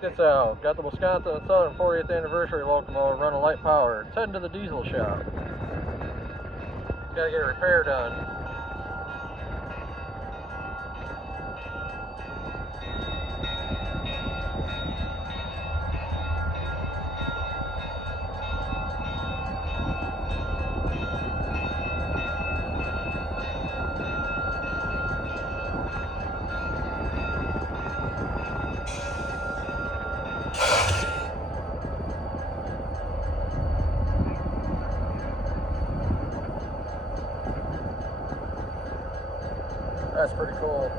check this out. Got the Wisconsin and Southern 40th anniversary locomotive running light power. It's heading to the diesel shop. Gotta get a repair done. That's pretty cool.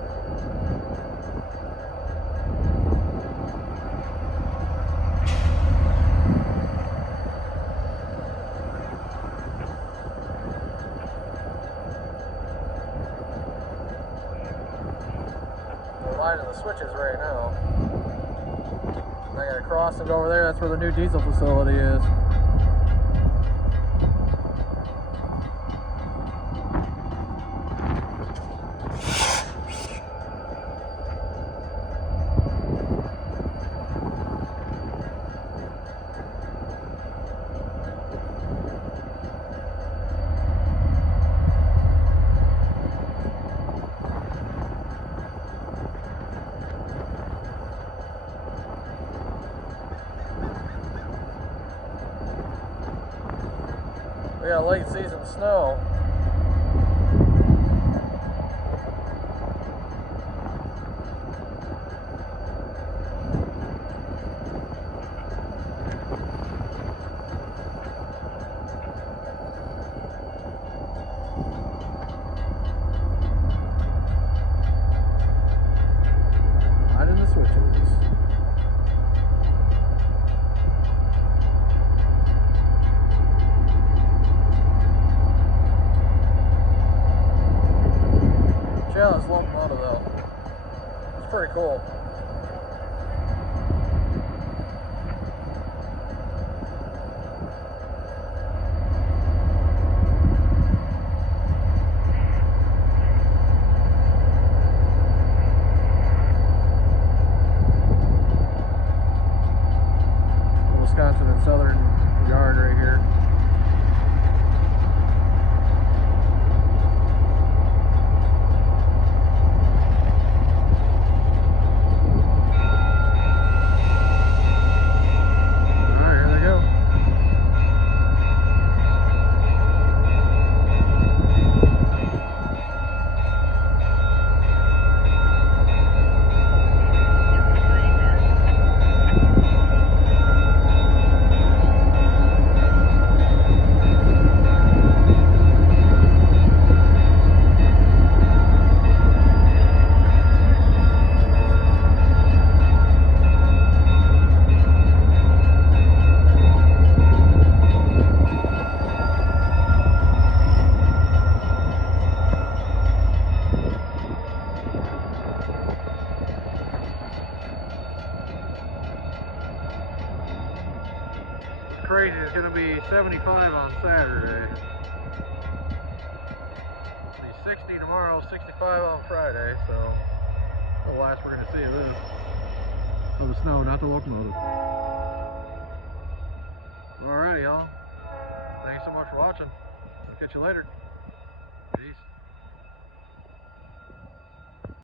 We're lining the switches right now. I got a crossing over there. That's where the new diesel facility is. We got late season snow. Right in the switches. Yeah, this locomotive though. It's pretty cool. Wisconsin and Southern yard right here. Crazy, it's going to be 75 on Saturday. It'll be 60 tomorrow, 65 on Friday, so the last we're going to see of this. Of the snow, not the locomotive. Alrighty, y'all. Thanks so much for watching. I'll catch you later.